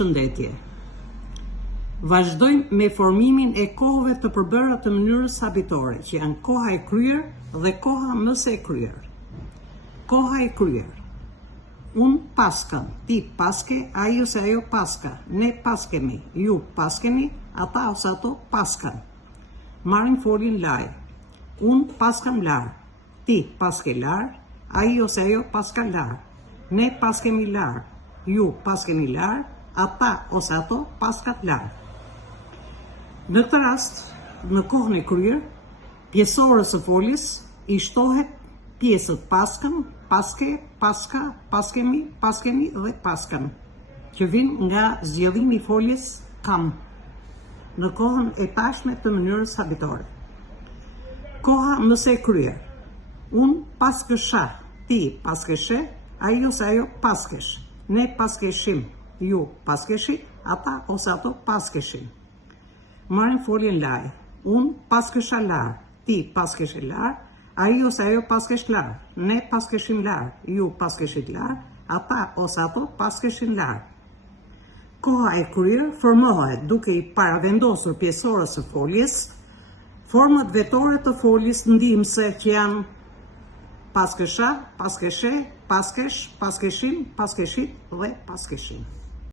Shëndetje. Vazhdojmë me formimin e kohëve të përbërura të mënyrës habitore, që janë koha e kryer dhe koha mëse e kryer. Koha e kryer. Unë paskam, ti paske, ai ose ajo paska, ne paskemi, ju paskeni, ata ose ato paskan. Marrim foljen laj. Unë paskam lar, ti paske lar, ai ose ajo paska lar, ne paskemi lar, ju paskeni lar, ata ose ato paskat lar. Në këtë rast, në kohën e kryer, pjesorës së foljes i shtohet pjesët paskam, paske, paska, paskemi, paskeni dhe paskan, që vijnë nga zgjedhimi i foljes kam, në kohën e tashme të mënyrës habitore. Koha mëse e kryer. Unë paskësha, ti paskeshe, ai ose ajo paskesh, ne paskeshim, ju paskeshi, ata ose ato paskeshin. Marrim foljen laj. Unë paskesha lar, ti paskeshe lar, ai ose ajo paskesh lar, ne paskeshim lar, ju paskeshit lar, ata ose ato paskeshin lar. Koha e kryer formohet duke i paravendosur pjesorës së foljes format vetore të foljes ndihmëse që janë paskesha, paskeshe, paskesh, paskeshim, paskeshit dhe paskeshin.